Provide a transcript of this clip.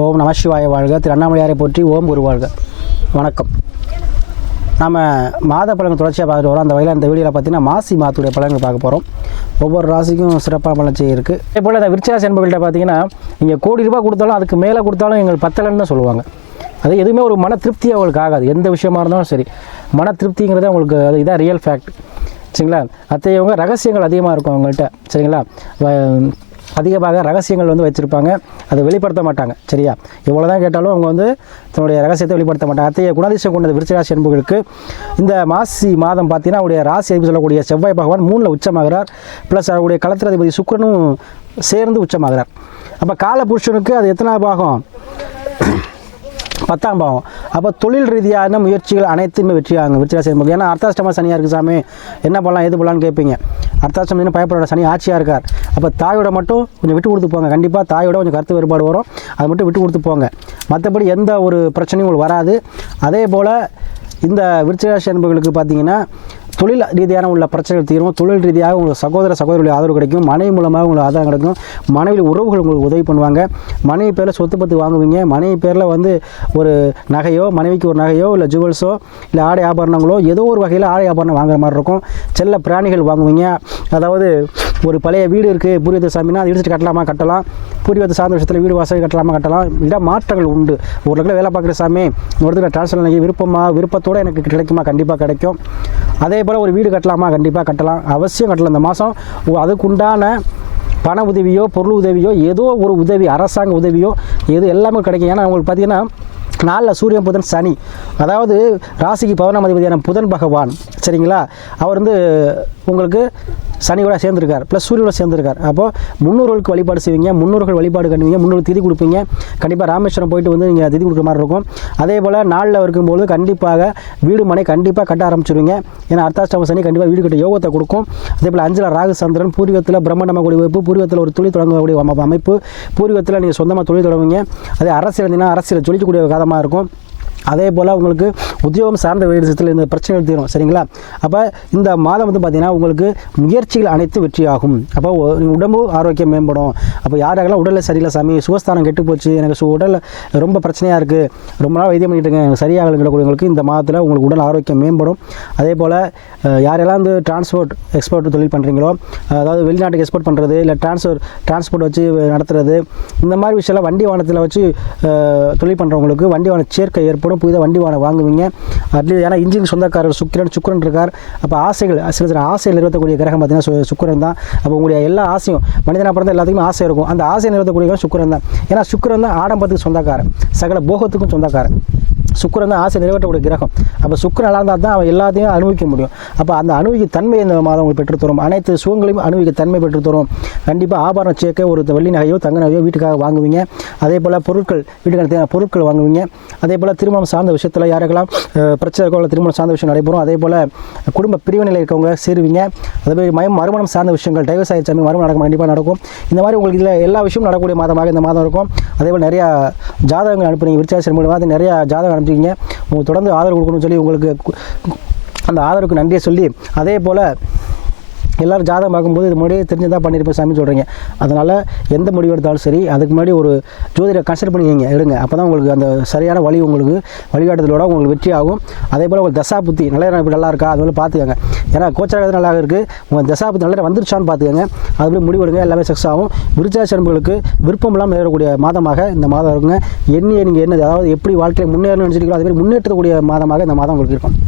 ஓம் நம சிவாய வாழ்க. திரு அண்ணாமலையாரை போற்றி. ஓம் குரு வாழ்க. வணக்கம். நம்ம மாத பலன்கள் தொடர்ச்சியாக பார்த்துட்டு வரோம். அந்த வகையில் இந்த வீடியோவில் பார்த்தீங்கன்னா மாசி மாதத்துடைய பலன்கள் பார்க்க போகிறோம். ஒவ்வொரு ராசிக்கும் சிறப்பான பலன் இருக்குது. அதே போல் இந்த விருச்சிக என்பவர்கள்ட்ட பார்த்தீங்கன்னா நீங்கள் கோடி ரூபாய் கொடுத்தாலும் அதுக்கு மேலே கொடுத்தாலும் எங்களுக்கு பத்தலைன்னு தான் சொல்லுவாங்க. அது எதுவுமே ஒரு மன திருப்தி அவங்களுக்கு ஆகாது. எந்த விஷயமா இருந்தாலும் சரி, மன திருப்திங்கிறது அவங்களுக்கு அது இதான் ரியல் ஃபேக்ட். சரிங்களா? அத்தையவங்க ரகசியங்கள் அதிகமாக இருக்கும் அவங்கள்ட்ட. சரிங்களா? அதிகமாக ரகசியங்கள் வச்சுருப்பாங்க. அதை வெளிப்படுத்த மாட்டாங்க. சரியா? எவ்வளோ தான் கேட்டாலும் அவங்க தன்னுடைய ரகசியத்தை வெளிப்படுத்த மாட்டாங்க. அத்தைய குணாதிசயம் கொண்ட விருச்சிக ராசி என்பவர்களுக்கு இந்த மாசி மாதம் பார்த்தீங்கன்னா அவருடைய ராசி அதிபதி சொல்லக்கூடிய செவ்வாய் பகவான் 3ல் உச்சமாகிறார். ப்ளஸ் அவருடைய களத்திரதிபதி சுக்கிரனும் சேர்ந்து உச்சமாகிறார். அப்போ கால புருஷனுக்கு அது எத்தனாவது பாகம்? 10ஆம் பாவம். அப்போ தொழில் ரீதியான முயற்சிகள் அனைத்துமே வெற்றியாகுங்க விருச்சிக ராசி என்பது. ஏன்னா அர்த்தாஷ்டம சனியாக இருக்குது சாமி, என்ன பண்ணலாம் எது பண்ணலான்னு கேட்பீங்க. அர்த்தாஷ்டமம் பயப்பட சனி ஆட்சியாக இருக்கார். அப்போ தாயோட மட்டும் கொஞ்சம் விட்டு கொடுத்து போங்க. கண்டிப்பாக தாயோட கொஞ்சம் கருத்து வேறுபாடு வரும், அதை மட்டும் விட்டு கொடுத்து போங்க. மற்றபடி எந்த ஒரு பிரச்சனையும் உங்களுக்கு வராது. அதே போல் இந்த விருச்சிக ராசி என்பவர்களுக்கு பார்த்தீங்கன்னா தொழில் ரீதியான உள்ள பிரச்சனைகள் தீரும். தொழில் ரீதியாக உங்களுக்கு சகோதரர்களுடைய ஆதரவு கிடைக்கும். மனைவி மூலமாக உங்களுக்கு ஆதாரம் கிடைக்கும். மனைவி உறவுகள் உங்களுக்கு உதவி பண்ணுவாங்க. மனைவி பேரில் சொத்து பத்து வாங்குவீங்க. மனைவி பேரில் ஒரு நகையோ, மனைவிக்கு ஒரு நகையோ, இல்லை ஜுவல்ஸோ, இல்லை ஆடை ஆபரணங்களோ, ஏதோ ஒரு வகையில் ஆடை ஆபரணம் வாங்குற மாதிரி இருக்கும். செல்ல பிராணிகள் வாங்குவீங்க. அதாவது ஒரு பழைய வீடு இருக்குது பூர்வீகத்தை சாமினா அது இடிச்சிட்டு கட்டலாம். பூர்வீகத்தை சார்ந்த விஷயத்தில் வீடு வாசல் கட்டலாம். இட மாற்றங்கள் உண்டு. ஒரு இடத்துல வேலை பார்க்குற சாமி ஒரு இடத்துல டிரான்ஸ்ஃபர் எனக்கு விருப்பத்தோடு எனக்கு கிடைக்குமா? கண்டிப்பாக கிடைக்கும். அதே போல் ஒரு வீடு கட்டலாமா? கண்டிப்பாக கட்டலாம். அவசியம் கட்டலாம். இந்த மாதம் அதுக்குண்டான பண உதவியோ, பொருள் உதவியோ, ஏதோ ஒரு உதவி, அரசாங்க உதவியோ எல்லாமே கிடைக்கும். ஏன்னா உங்களுக்கு பார்த்தீங்கன்னா 4 சூரியன் புதன் சனி, அதாவது ராசிக்கு 11ஆம் அதிபதியான புதன் பகவான். சரிங்களா? அவர் உங்களுக்கு சனியோட சேர்ந்துருக்கார், ப்ளஸ் சூரியனோட சேர்ந்துருக்கார். அப்போது முன்னோர்களுக்கு வழிபாடு செய்வீங்க. முன்னோர்கள் வழிபாடு கண்டுவீங்க. முன்னோர்கள் திதி கொடுப்பீங்க. கண்டிப்பாக ராமேஸ்வரம் போயிட்டு நீங்கள் திதி கொடுக்குற மாதிரி இருக்கும். அதே போல் நாளில் இருக்கும்போது கண்டிப்பாக வீடு மனை கண்டிப்பாக கட்ட ஆரம்பிச்சிருவீங்க. ஏன்னா அர்த்தாஷ்டம சனி கண்டிப்பாக வீடு கட்ட யோகத்தை கொடுக்கும். அதே போல் 5ல் ராகு சந்திரன், பூர்வீகத்தில் பிரம்மண்டமாக கூடிய வைப்பு, பூர்வீகத்தில் ஒரு தொழில் தொடங்கக்கூடிய அமைப்பு, பூர்வீகத்தில் நீங்கள் சொந்தமாக தொழில் தொடங்குவீங்க. அதே அரசியல் இருந்தீங்கன்னா அரசியல் ஜொலிக்கக்கூடிய காலமாக இருக்கும். அதே போல் உங்களுக்கு உத்தியோகம் சார்ந்த விஷயத்தில் இந்த பிரச்சனைகள் தீரும். சரிங்களா? அப்போ இந்த மாதம் பார்த்தீங்கன்னா உங்களுக்கு முயற்சிகள் அனைத்து வெற்றியாகும். அப்போ உடம்பு ஆரோக்கியம் மேம்படும். அப்போ யாராகலாம் உடலில் சரியில்லை சாமி, சுகஸ்தானம் கெட்டு போச்சு, எனக்கு உடலில் ரொம்ப பிரச்சனையாக இருக்குது, ரொம்ப நாள் வைத்தியம் பண்ணிட்டு இருக்கேன், சரியாகலங்களுக்கு இந்த மாதத்தில் உங்களுக்கு உடல் ஆரோக்கியம் மேம்படும். அதே போல் யாரெல்லாம் டிரான்ஸ்போர்ட் எக்ஸ்போர்ட் தொழில் பண்ணுறீங்களோ, அதாவது வெளிநாட்டுக்கு எக்ஸ்போர்ட் பண்ணுறது, இல்லை டிரான்ஸ்போர்ட் வச்சு நடத்துறது, இந்த மாதிரி விஷயம்லாம் வண்டி வாகனத்தில் வச்சு தொழில் பண்ணுறவங்களுக்கு வண்டி வாகன சேர்க்கை ஏற்படும். புதிதாக வண்டி வாகனம் வாங்குவீங்க. அட்லீஸ்ட் ஏன்னா இன்ஜின் சொந்தக்காரர் சுக்கிரன் இருக்கார். அப்போ ஆசைகள் சில ஆசைகள் நிறுவத்தக்கூடிய கிரகம் பார்த்தீங்கன்னா சுக்கிரன் தான். அப்போ உங்களுடைய எல்லா ஆசையும் மனிதனாக பிறந்த எல்லாத்துக்குமே ஆசை இருக்கும். அந்த ஆசையை நிறுவத்தக்கூடிய சுக்கிரன் தான். ஏன்னா சுக்கிரன் தான் ஆடம்பரத்துக்கு சொந்தக்காரன், சகல போகத்துக்கும் சொந்தக்காரன். சுக்கிரன் தான் ஆசை நிறைவேற்றக்கூடிய கிரகம். அப்போ சுக்கிரன் நல்லா இருந்தால் தான் அவன் எல்லாத்தையும் அனுபவிக்க முடியும். அப்போ அந்த அனுபவிக்க தன்மை இந்த மாதம் உங்களுக்கு பெற்றுத்தரும். அனைத்து சுகங்களையும் அனுபவிக்க தன்மை பெற்றுத்தரும். கண்டிப்பாக ஆபரண சேர்க்கை ஒரு வெள்ளி நகையோ தங்க நகையோ வீட்டுக்காக வாங்குவீங்க. அதே போல் வீட்டுக்கான தேவையான பொருட்கள் வாங்குவீங்க. அதே போல் திருமணம் சார்ந்த விஷயத்தில் யாருக்கெல்லாம் பிரச்சனை இருக்கோ திருமணம் சார்ந்த விஷயம் நடைபெறும். அதே போல் குடும்ப பிரிவினையில் இருக்கவங்க சேருவீங்க. அதேமாதிரி மறுமணம் சார்ந்த விஷயங்கள், டைவர்ஸ் ஆகிடுச்சு மறுமணம் நடக்கும், கண்டிப்பாக நடக்கும். இந்த மாதிரி உங்களுக்கு இதில் எல்லா விஷயமும் நடக்கக்கூடிய மாதமாக இந்த மாதம் இருக்கும். அதே போல் நிறையா ஜாதகங்கள் அனுப்புறீங்க. விருச்சிக ராசி மூலமாக நிறையா ஜாதகம் அனுப்பிச்சிங்க. உங்களுக்கு தொடர்ந்து ஆதரவு கொடுக்கணும்னு சொல்லி உங்களுக்கு அந்த ஆதரவுக்கு நன்றியை சொல்லி, அதே போல் எல்லோரும் ஜாதகம் பார்க்கும்போது இது முன்னாடியே தெரிஞ்சுதான் பண்ணியிருப்பேன் சாமி சொல்கிறீங்க. அதனால் எந்த முடிவு எடுத்தாலும் சரி அதுக்கு முன்னாடி ஒரு ஜோதிடரை கன்சல்ட் பண்ணி எடுங்க. அப்போ தான் உங்களுக்கு அந்த சரியான வழி உங்களுக்கு வழிகாட்டுதலோட உங்களுக்கு வெற்றி ஆகும். அதே போல் உங்களுக்கு தசா புத்தி நல்லா இருக்கா அது பார்த்துக்கங்க. ஏன்னா கோச்சாரது நல்லா இருக்குது, உங்கள் தசா புத்தி நல்லா வந்துருச்சான்னு பார்த்துக்கங்க. அதுபோல் முடிவெடுங்க, எல்லாமே சக்ஸஸ் ஆகும். விருச்சிக ராசி என்பவர்களுக்கு விருப்பம் இல்லாமல் நேரக்கூடிய மாதமாக இந்த மாதம் இருக்குங்க. நீங்கள் என்ன அதாவது எப்படி வாழ்க்கையில் முன்னேறணும்னு நினச்சிருக்கீங்களோ அதே மாதிரி முன்னேற்றக்கூடிய மாதமாக இந்த மாதம் உங்களுக்கு இருக்கும்.